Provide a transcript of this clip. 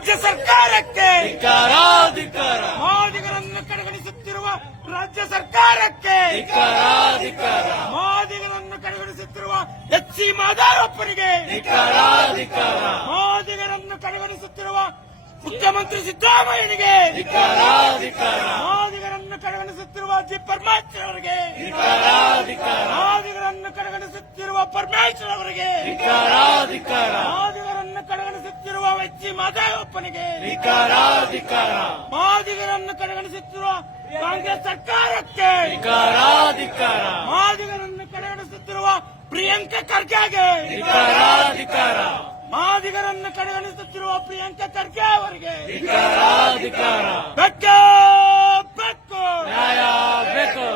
ರಾಜ್ಯ ಸರ್ಕಾರಕ್ಕೆ ಧಿಕ್ಕಾರ ಧಿಕ್ಕಾರ ಮಾದಿಗರನ್ನು ಕಡೆಗಣಿಸುತ್ತಿರುವ ರಾಜ್ಯ ಸರ್ಕಾರಕ್ಕೆ ಧಿಕ್ಕಾರ ಧಿಕ್ಕಾರ ಮಾದಿಗರನ್ನು ಕಡೆಗಣಿಸುತ್ತಿರುವ ಎಚ್.ಸಿ. ಮಾದೇವಪ್ಪನಿಗೆ ಧಿಕ್ಕಾರ ಧಿಕ್ಕಾರ ಮಾದಿಗರನ್ನು ಕಡೆಗಣಿಸುತ್ತಿರುವ ಮುಖ್ಯಮಂತ್ರಿ ಸಿದ್ದರಾಮಯ್ಯನಿಗೆ ಧಿಕ್ಕಾರ ಧಿಕ್ಕಾರ ಮಾದಿಗರನ್ನು ಕಡೆಗಣಿಸುತ್ತಿರುವ ಜಿ ಪರಮೇಶ್ವರ್ ಅವರಿಗೆ ಧಿಕ್ಕಾರ ಧಿಕ್ಕಾರ ಮಾದಿಗರನ್ನು ಕಡೆಗಣಿಸುತ್ತಿರುವ ಪರಮೇಶ್ವರ್ ಅವರಿಗೆ ಧಿಕ್ಕಾರ ಧಿಕ್ಕಾರ ಮಾದಿಗರನ್ನು ಕಡೆಗಣಿಸುತ್ತಿರುವ ಎಚ್.ಸಿ. ಮಾದೇವಪ್ಪನಿಗೆ ಧಿಕ್ಕಾರ ಧಿಕ್ಕಾರ ಮಾದಿಗರನ್ನು ಕಡೆಗಣಿಸುತ್ತಿರುವ ಕಾಂಗ್ರೆಸ್ ಸರ್ಕಾರಕ್ಕೆ ಧಿಕ್ಕಾರ ಧಿಕ್ಕಾರ ಮಾದಿಗರನ್ನು ಕಡೆಗಣಿಸುತ್ತಿರುವ ಪ್ರಿಯಾಂಕಾ ಖರ್ಗೆಗೆ ಧಿಕ್ಕಾರ ಧಿಕ್ಕಾರ ಮಾದಿಗರನ್ನು ಕಡೆಗಣಿಸುತ್ತಿರುವ ಪ್ರಿಯಾಂಕಾ ಖರ್ಗೆ ಅವರಿಗೆ ಧಿಕ್ಕಾರ ಧಿಕ್ಕಾರ ಬೆಕ್ಕೆ ಬೆಕ್ಕು ನ್ಯಾಯ ಬೇಕು.